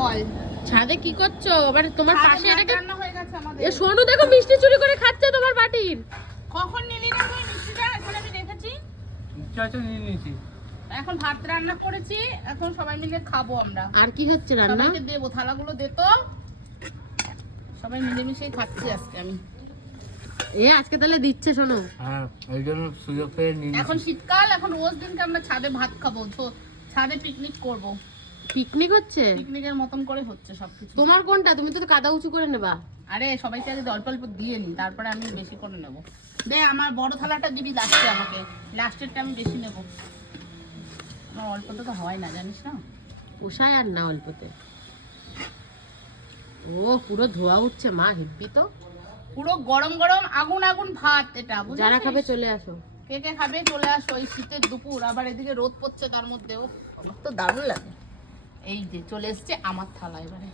বল ছাদে কি করছো? আবার তোমার পাশে এটাকে রান্না হয়ে গেছে আমাদের। এ সোনু দেখো মিষ্টি চুরি করে খাচ্ছে তোমার বাটির। কখন নিলি না তুই মিষ্টিটা? এখন আমি দেখেছি। চাচা নিয়ে নিয়েছি। এখন ভাত রান্না করেছি, এখন সবাই মিলে খাবো আমরা। আর কি হচ্ছে রান্না? সবাইকে দেবো, থালাগুলো দে তো। সবাই মিলেমিশেই খাচ্ছি আজকে আমি। এ আজকে তাহলে দিচ্ছে শোনো। হ্যাঁ, এই জন্য সুযোগ পেয়ে নিয়ে এখন নিয়েছি। শীতকাল, এখন রোজ দিনকে আমরা ছাদে ভাত খাবো, ছাদে পিকনিক করব। পিকনিক হচ্ছে? পিকনিকের মতন করে হচ্ছে সবকিছু। তোমার কোনটা? তুমি তো কাদা উঁচু করে নেবা। আরে সবাইকে আগে অল্প অল্প দিয়ে নি, তারপরে আমি বেশি করে নেব। দে আমার বড় থালাটা দিবি লাস্টে আমাকে, লাস্টেরটা আমি বেশি নেব। আমার অল্পটা তো হয় না জানিস না। পোষায় আর না অল্পতে। ও পুরো ধোয়া উঠছে মা, হেব্বি তো। পুরো গরম গরম আগুন আগুন ভাত এটা, বুঝেছিস? যারা খাবে চলে আসো। কে কে খাবে চলে আসো। এই শীতের দুপুর, আবার এদিকে রোদ পড়ছে তার মধ্যেও, আমার তো দারুণ লাগে। এই যে চলে এসছে আমার থালা এবারে।